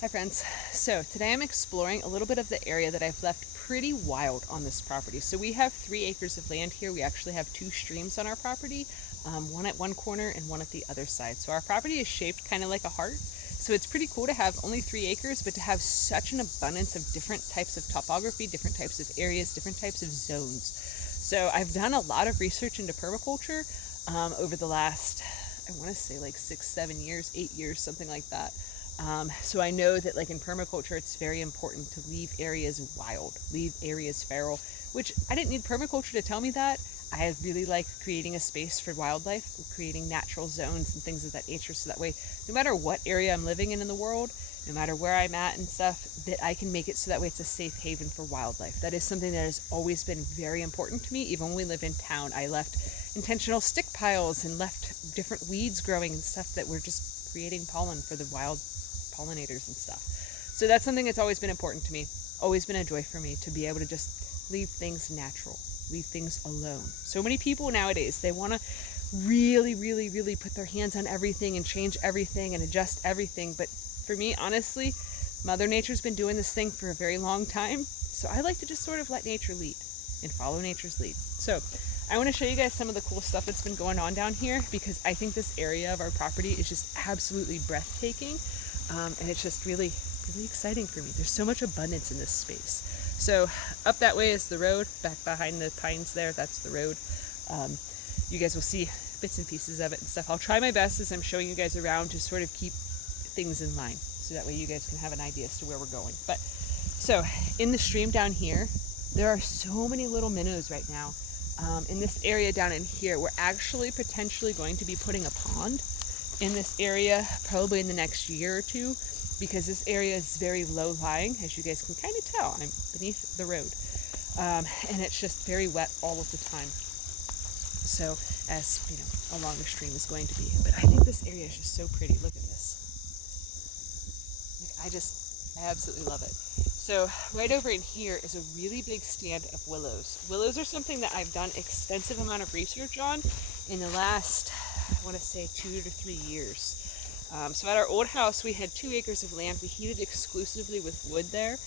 Hi friends. So today I'm exploring a little bit of the area that I've left pretty wild on this property. So we have 3 acres of land here. We actually have 2 streams on our property, one at one corner and one at the other side. So our property is shaped kind of like a heart. So it's pretty cool to have only 3 acres, but to have such an abundance of different types of topography, different types of areas, different types of zones. So I've done a lot of research into permaculture over the last, I want to say like 6, 7 years, 8 years, something like that. So I know that like in permaculture, it's very important to leave areas wild, leave areas feral, which I didn't need permaculture to tell me that. I really like creating a space for wildlife, creating natural zones and things of that nature. So that way, no matter what area I'm living in the world, no matter where I'm at and stuff, that I can make it so that way it's a safe haven for wildlife. That is something that has always been very important to me. Even when we live in town, I left intentional stick piles and left different weeds growing and stuff that were just creating pollen for the wild pollinators and stuff. So that's something that's always been important to me, always been a joy for me to be able to just leave things natural, leave things alone. So many people nowadays, they want to really put their hands on everything and change everything and adjust everything. But for me, honestly, Mother Nature's been doing this thing for a very long time. So I like to just sort of let nature lead and follow nature's lead. So I want to show you guys some of the cool stuff that's been going on down here, because I think this area of our property is just absolutely breathtaking. And it's just really exciting for me. There's so much abundance in this space. So up that way is the road. Back behind the pines there, that's the road. You guys will see bits and pieces of it and stuff. I'll try my best as I'm showing you guys around to sort of keep things in line, so that way you guys can have an idea as to where we're going. But so in the stream down here, there are so many little minnows right now. In this area down in here, we're actually potentially going to be putting a pond in this area probably in the next year or two, because this area is very low lying, as you guys can kind of tell. I'm beneath the road, and it's just very wet all of the time. So as you know, along the stream is going to be. But I think this area is just so pretty. Look at this. Like, I absolutely love it. So right over in here is a really big stand of willows. Willows are something that I've done extensive amount of research on in the last, I want to say 2 to 3 years. So at our old house, we had 2 acres of land. We heated exclusively with wood there.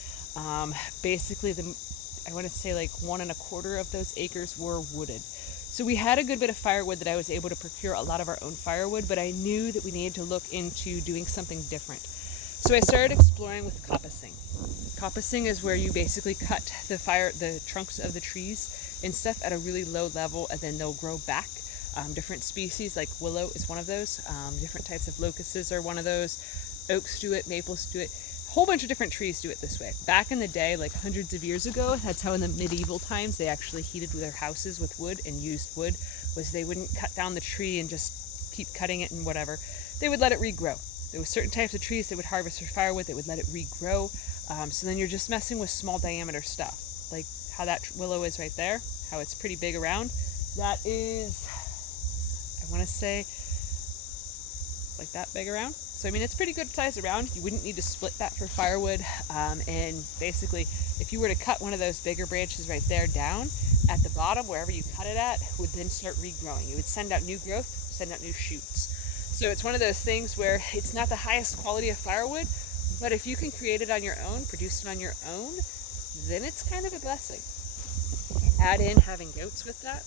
Basically, I want to say like 1.25 of those acres were wooded. So we had a good bit of firewood that I was able to procure a lot of our own firewood, but I knew that we needed to look into doing something different. So I started exploring with coppicing. Coppicing is where you basically cut the trunks of the trees and stuff at a really low level, and then they'll grow back. Different species, like willow is one of those. Different types of locusts are one of those. Oaks do it, maples do it. A whole bunch of different trees do it this way. Back in the day, like hundreds of years ago, that's how in the medieval times they actually heated their houses with wood and used wood, was they wouldn't cut down the tree and just keep cutting it and whatever. They would let it regrow. There were certain types of trees they would harvest for firewood, they would let it regrow. So then you're just messing with small diameter stuff, like how that willow is right there, how it's pretty big around. That is, I want to say, like that big around. So I mean, it's pretty good size around. You wouldn't need to split that for firewood. And basically, if you were to cut one of those bigger branches right there down, at the bottom, wherever you cut it at, would then start regrowing. It would send out new growth, send out new shoots. So it's one of those things where it's not the highest quality of firewood, but if you can create it on your own, produce it on your own, then it's kind of a blessing. Add in having goats with that,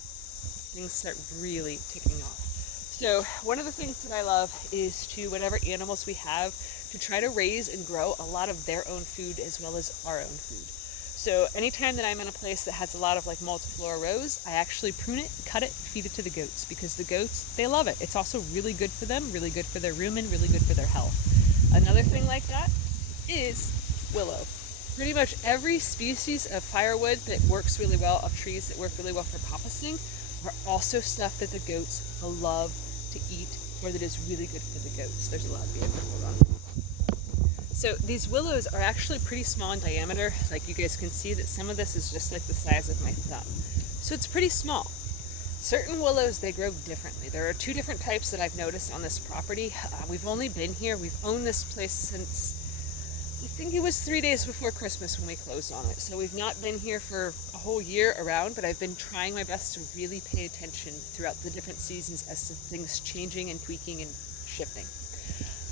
things start really taking off. So one of the things that I love is to, whatever animals we have, to try to raise and grow a lot of their own food as well as our own food. So anytime that I'm in a place that has a lot of like multiflora rows, I actually prune it, cut it, feed it to the goats, because the goats, they love it. It's also really good for them, really good for their rumen, really good for their health. Another thing like that is willow. Pretty much every species of firewood that works really well, of trees that work really well for coppicing, are also stuff that the goats love to eat, or that is really good for the goats. There's a lot of being hold on. So these willows are actually pretty small in diameter. Like you guys can see that some of this is just like the size of my thumb. So it's pretty small. Certain willows, they grow differently. There are 2 different types that I've noticed on this property. We've only been here, we've owned this place since, I think it was 3 days before Christmas when we closed on it. So we've not been here for a whole year around, but I've been trying my best to really pay attention throughout the different seasons as to things changing and tweaking and shifting.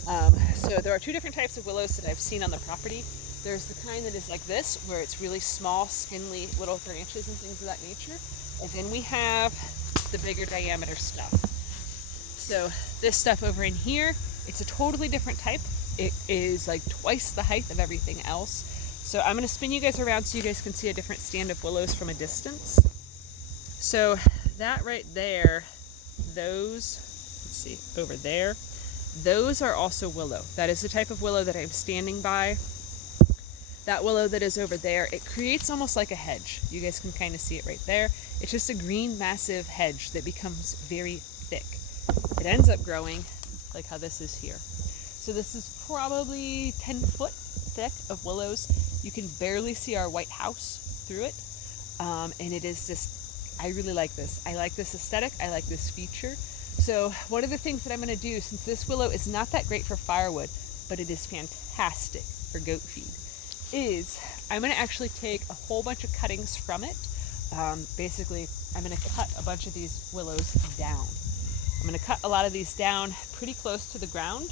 So there are two different types of willows that I've seen on the property. There's the kind that is like this, where it's really small, spindly little branches and things of that nature. And then we have the bigger diameter stuff. So this stuff over in here, it's a totally different type. It is like twice the height of everything else. So I'm going to spin you guys around so you guys can see a different stand of willows from a distance. So that right there, those, let's see, over there, those are also willow. That is the type of willow that I'm standing by. That willow that is over there, it creates almost like a hedge. You guys can kind of see it right there. It's just a green, massive hedge that becomes very thick. It ends up growing like how this is here. So this is probably 10 foot thick of willows. You can barely see our white house through it. And it is just, I really like this. I like this aesthetic. I like this feature. So one of the things that I'm going to do, since this willow is not that great for firewood, but it is fantastic for goat feed, is I'm going to actually take a whole bunch of cuttings from it. Basically, I'm going to cut a bunch of these willows down. I'm going to cut a lot of these down pretty close to the ground.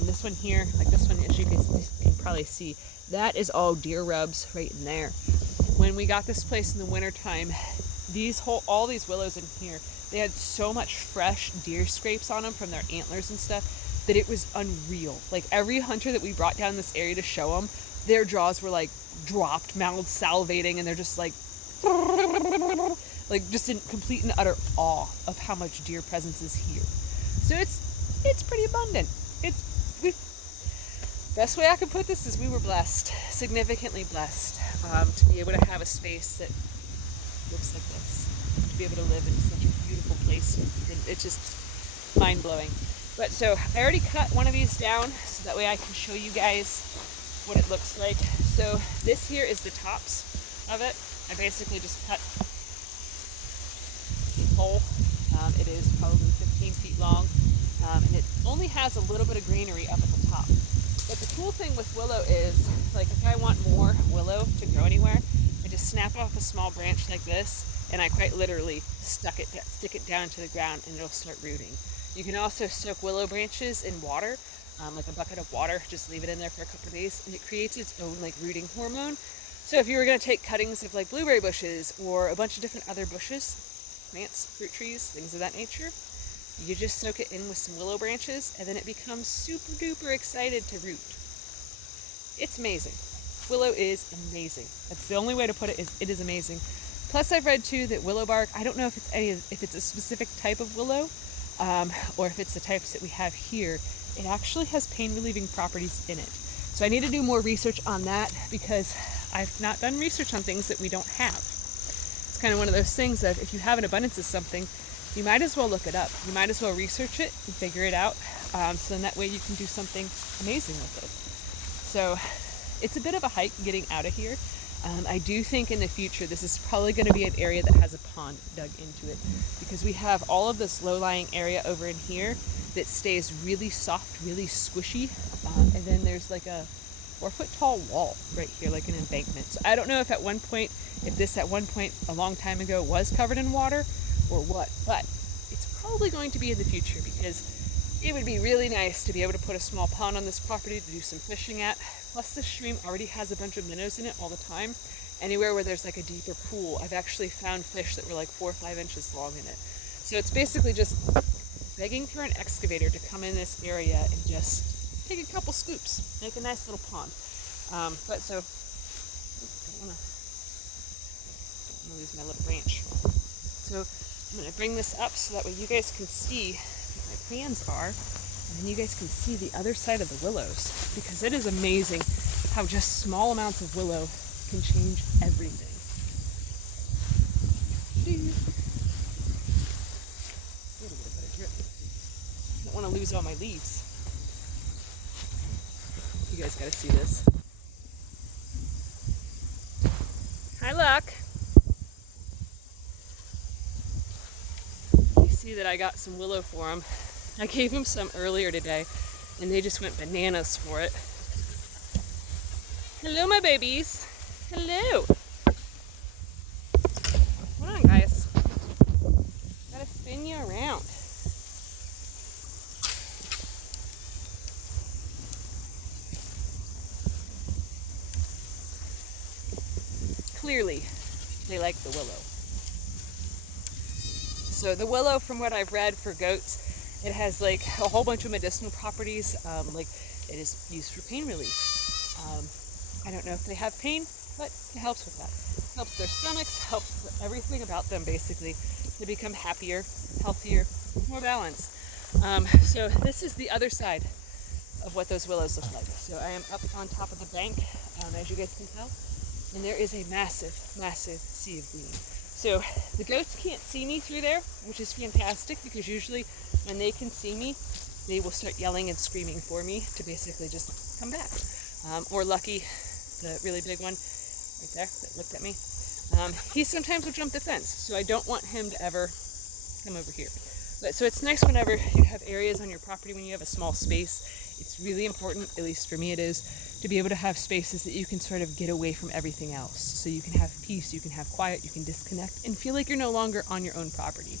This one here, like this one, as you guys can probably see, that is all deer rubs right in there. When we got this place in the wintertime, all these willows in here, they had so much fresh deer scrapes on them from their antlers and stuff that it was unreal. Like every hunter that we brought down this area to show them, their jaws were like dropped, mouths salivating, and they're just like just in complete and utter awe of how much deer presence is here. So it's pretty abundant. Best way I can put this is we were blessed, significantly blessed, to be able to have a space that looks like this, to be able to live in such a beautiful place. It's just mind-blowing. But so I already cut one of these down so that way I can show you guys what it looks like. So this here is the tops of it. I basically just cut a hole. It is probably 15 feet long, and it only has a little bit of greenery up at the top. But the cool thing with willow is, like, if I want more willow to grow anywhere, I just snap off a small branch like this, and I quite literally stick it down to the ground, and it'll start rooting. You can also soak willow branches in water, like a bucket of water, just leave it in there for a couple of days, and it creates its own like rooting hormone. So if you were going to take cuttings of like blueberry bushes or a bunch of different other bushes, plants, fruit trees, things of that nature, you just soak it in with some willow branches, and then it becomes super duper excited to root. It's amazing. Willow is amazing. That's the only way to put it, is it is amazing. Plus I've read too that willow bark, I don't know if it's a specific type of willow, or if it's the types that we have here, it actually has pain relieving properties in it. So I need to do more research on that, because I've not done research on things that we don't have. It's kind of one of those things that if you have an abundance of something, you might as well look it up. You might as well research it and figure it out, so then that way you can do something amazing with it. So it's a bit of a hike getting out of here. I do think in the future this is probably going to be an area that has a pond dug into it, because we have all of this low-lying area over in here that stays really soft, really squishy, and then there's like a 4-foot tall wall right here, like an embankment. So I don't know if this at one point a long time ago was covered in water or what, but it's probably going to be in the future, because it would be really nice to be able to put a small pond on this property to do some fishing at. Plus the stream already has a bunch of minnows in it all the time. Anywhere where there's like a deeper pool, I've actually found fish that were like 4 or 5 inches long in it. So it's basically just begging for an excavator to come in this area and just take a couple scoops, make a nice little pond. I'm gonna lose my little branch. So I'm gonna bring this up so that way you guys can see what my plans are, and then you guys can see the other side of the willows, because it is amazing how just small amounts of willow can change everything. A little bit of better grip. I don't want to lose all my leaves. You guys gotta see this. Hi, Luck. You see that I got some willow for him. I gave him some earlier today, and they just went bananas for it. Hello, my babies. Hello. Come on, guys. Gotta spin you around. clearly they like the willow. So the willow, from what I've read for goats, it has like a whole bunch of medicinal properties. Like it is used for pain relief. I don't know if they have pain, but it helps with that. It helps their stomachs, helps everything about them basically to become happier, healthier, more balanced. So this is the other side of what those willows look like. So I am up on top of the bank, as you guys can tell, and there is a massive, massive sea of green. So the goats can't see me through there, which is fantastic, because usually when they can see me, they will start yelling and screaming for me to basically just come back. Or Lucky, the really big one right there that looked at me, he sometimes will jump the fence, so I don't want him to ever come over here. But so it's nice whenever you have areas on your property, when you have a small space, it's really important, at least for me it is, to be able to have spaces that you can sort of get away from everything else. So you can have peace, you can have quiet, you can disconnect, and feel like you're no longer on your own property,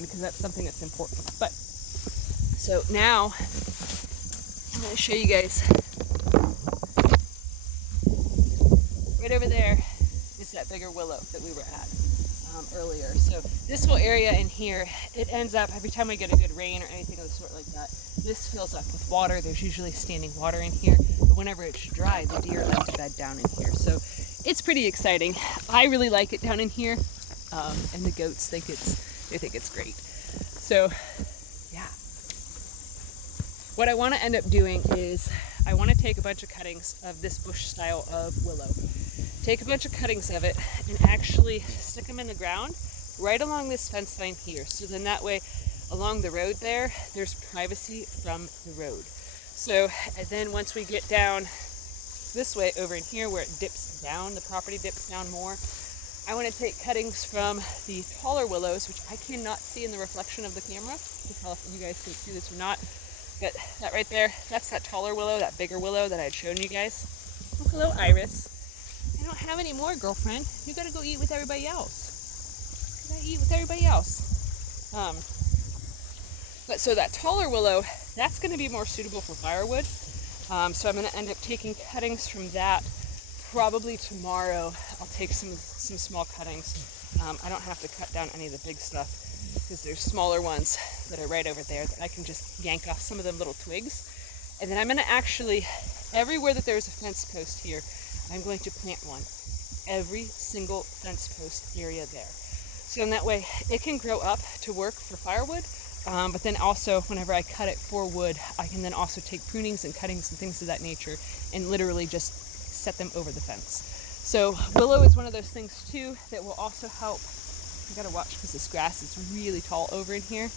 because that's something that's important. But so now I'm going to show you guys. Right over there is that bigger willow that we were at earlier. So this whole area in here, it ends up, every time we get a good rain or anything of the sort like that, this fills up with water. There's usually standing water in here, but whenever it's dry, the deer like to bed down in here. So it's pretty exciting. I really like it down in here, and the goats think it's great. So yeah, what I want to end up doing is I want to take a bunch of cuttings of this bush style of willow, take a bunch of cuttings of it, and actually stick them in the ground right along this fence line here. So then that way, along the road there's privacy from the road. So, and then once we get down this way over in here where it dips down, the property dips down more, I want to take cuttings from the taller willows, which I cannot see in the reflection of the camera. I can tell if you guys can see this or not. But that right there, that's that taller willow, that bigger willow that I had shown you guys. Oh, hello, Iris. I don't have any more, girlfriend. You gotta go eat with everybody else. Gotta eat with everybody else. But so that taller willow, that's gonna be more suitable for firewood. So I'm gonna end up taking cuttings from that probably tomorrow. I'll take some small cuttings. I don't have to cut down any of the big stuff because there's smaller ones that are right over there that I can just yank off some of them little twigs. And then I'm gonna actually, everywhere that there's a fence post here, I'm going to plant one. Every single fence post area there. So in that way, it can grow up to work for firewood, but then also whenever I cut it for wood, I can then also take prunings and cuttings and things of that nature and literally just set them over the fence. So willow is one of those things too that will also help. I gotta watch because this grass is really tall over in here.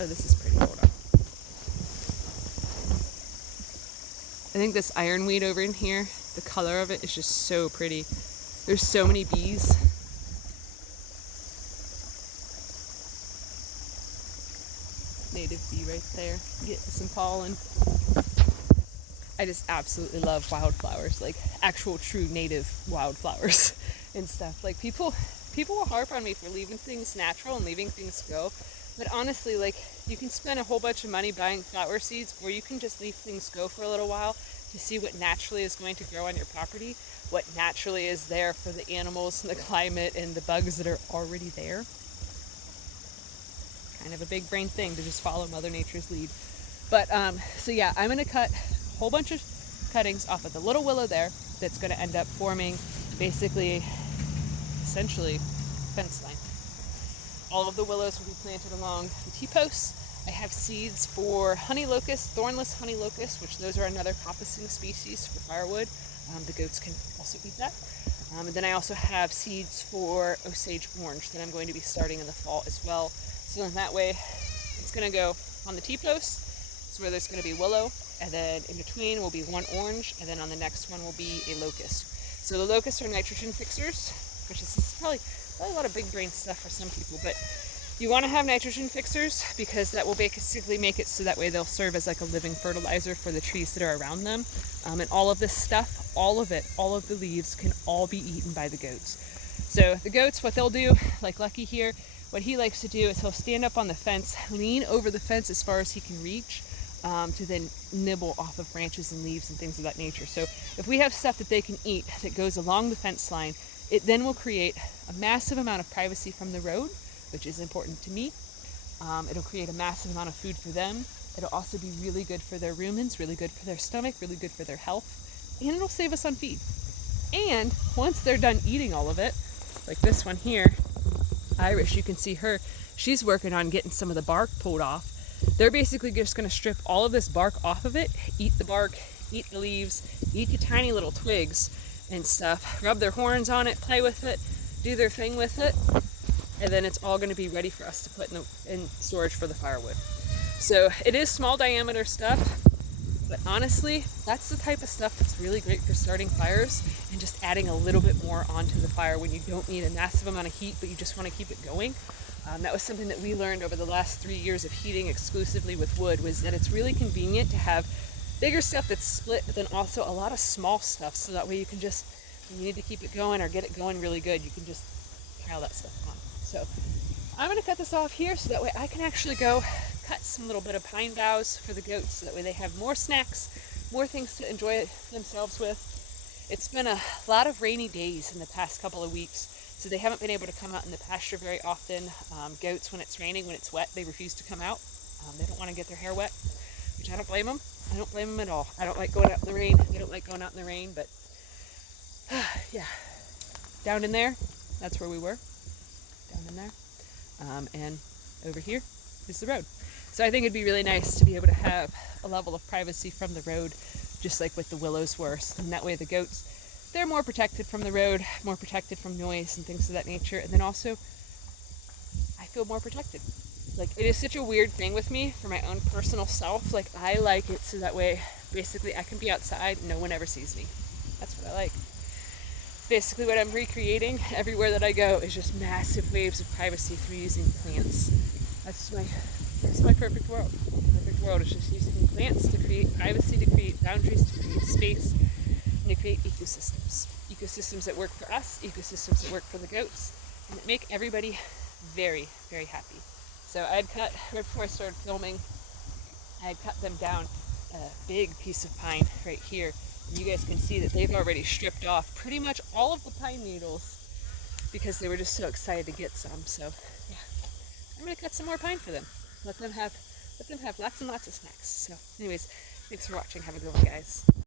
Oh, this is pretty. Hold on. I think this ironweed over in here, the color of it is just so pretty. There's so many bees. Native bee right there, getting some pollen. I just absolutely love wildflowers, like actual true native wildflowers and stuff. Like people will harp on me for leaving things natural and leaving things go. But honestly, like you can spend a whole bunch of money buying flower seeds, or you can just leave things go for a little while to see what naturally is going to grow on your property, what naturally is there for the animals and the climate and the bugs that are already there. Kind of a big brain thing to just follow Mother Nature's lead. But so yeah, I'm gonna cut a whole bunch of cuttings off of the little willow there that's gonna end up forming basically, essentially, fence line. All of the willows will be planted along the T-posts. I have seeds for honey locust, thornless honey locust, which those are another coppicing species for firewood. The goats can also eat that. And then I also have seeds for Osage orange that I'm going to be starting in the fall as well. So in that way, it's going to go on the T-post, so where there's going to be willow, and then in between will be one orange, and then on the next one will be a locust. So the locusts are nitrogen fixers, which is probably a lot of big brain stuff for some people, but you want to have nitrogen fixers because that will basically make it so that way they'll serve as like a living fertilizer for the trees that are around them. And all of this stuff, all of it, all of the leaves can all be eaten by the goats. So the goats, what they'll do, like Lucky here, what he likes to do is he'll stand up on the fence, lean over the fence as far as he can reach, to then nibble off of branches and leaves and things of that nature. So if we have stuff that they can eat that goes along the fence line, It then will create a massive amount of privacy from the road, which is important to me. It'll create a massive amount of food for them. It'll also be really good for their rumens, really good for their stomach, really good for their health, and it'll save us on feed. And once they're done eating all of it, like this one here, Irish, you can see her, she's working on getting some of the bark pulled off. They're basically just going to strip all of this bark off of it, eat the bark, eat the leaves, eat the tiny little twigs and stuff, rub their horns on it, play with it, do their thing with it, and then it's all going to be ready for us to put in storage for the firewood. So it is small diameter stuff, but honestly, that's the type of stuff that's really great for starting fires and just adding a little bit more onto the fire when you don't need a massive amount of heat, but you just want to keep it going. That was something that we learned over the last 3 years of heating exclusively with wood, was that it's really convenient to have bigger stuff that's split, but then also a lot of small stuff, so that way you can just, when you need to keep it going or get it going really good, you can just pile that stuff on. So I'm going to cut this off here so that way I can actually go cut some little bit of pine boughs for the goats, so that way they have more snacks, more things to enjoy themselves with. It's been a lot of rainy days in the past couple of weeks, so they haven't been able to come out in the pasture very often. Goats, when it's raining, when it's wet, they refuse to come out. They don't want to get their hair wet, which I don't blame them. I don't blame them at all. I don't like going out in the rain. They don't like going out in the rain, but yeah. Down in there, that's where we were. Down in there. And over here is the road. So I think it'd be really nice to be able to have a level of privacy from the road, just like with the willows were. And that way the goats, they're more protected from the road, more protected from noise and things of that nature. And then also, I feel more protected. Like, it is such a weird thing with me for my own personal self. Like, I like it so that way, basically, I can be outside and no one ever sees me. That's what I like. It's basically what I'm recreating everywhere that I go, is just massive waves of privacy through using plants. That's my perfect world. The perfect world is just using plants to create privacy, to create boundaries, to create space, and to create ecosystems. Ecosystems that work for us, ecosystems that work for the goats, and that make everybody very, very happy. So I had cut, right before I started filming, I had cut them down a big piece of pine right here. And you guys can see that they've already stripped off pretty much all of the pine needles because they were just so excited to get some. So yeah, I'm gonna cut some more pine for them. Let them have lots and lots of snacks. So anyways, thanks for watching. Have a good one, guys.